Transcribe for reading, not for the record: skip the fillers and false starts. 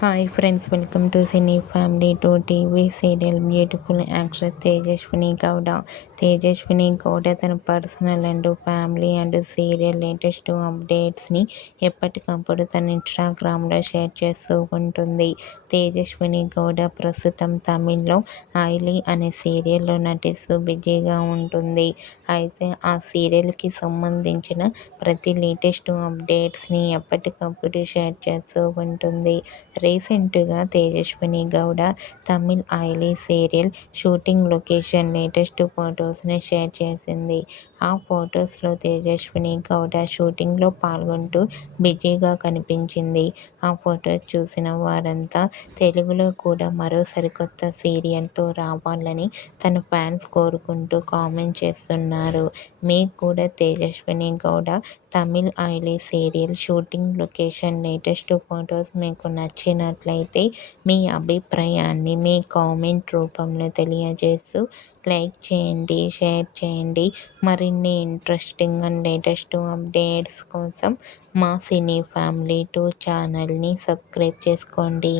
Hi friends, welcome to cine family to TV serial. Beautiful actress Tejaswini Gowda తన personal and family and serial latest అప్డేట్స్ని ఎప్పటికప్పుడు తన ఇన్స్టాగ్రామ్లో share చేస్తూ ఉంటుంది. తేజస్విని గౌడ ప్రస్తుతం తమిళ్లో ఐలీ అనే సీరియల్లో నటిస్తూ బిజీగా ఉంటుంది. అయితే ఆ సీరియల్కి సంబంధించిన ప్రతి లేటెస్ట్ అప్డేట్స్ని ఎప్పటికప్పుడు షేర్ చేస్తూ ఉంటుంది. రీసెంట్గా తేజస్విని గౌడ తమిళ్ ఐలీ సీరియల్ షూటింగ్ లొకేషన్ లేటెస్ట్ ఫొటోస్ని షేర్ చేసింది. ఆ ఫొటోస్లో తేజస్విని గౌడ షూటింగ్లో పాల్గొంటూ బిజీగా కనిపించింది. ఆ ఫొటోస్ చూసిన వారంతా తెలుగులో కూడా మరో సరికొత్త సీరియల్తో రావాలని తన ఫ్యాన్స్ కోరుకుంటూ కామెంట్ చేస్తున్నారు. మీకు కూడా తేజస్విని గౌడ తమిళ్ ఐలీ serial shooting location latest photos మీకు నచ్చినట్లయితే మీ అభిప్రాయాన్ని మీ కామెంట్ రూపంలో తెలియజేస్తూ లైక్ చేయండి, షేర్ చేయండి. మరిన్ని ఇంట్రెస్టింగ్ అండ్ లేటెస్ట్ అప్డేట్స్ కోసం మా సినీ ఫ్యామిలీ 2 ఛానల్ని సబ్స్క్రైబ్ చేసుకోండి.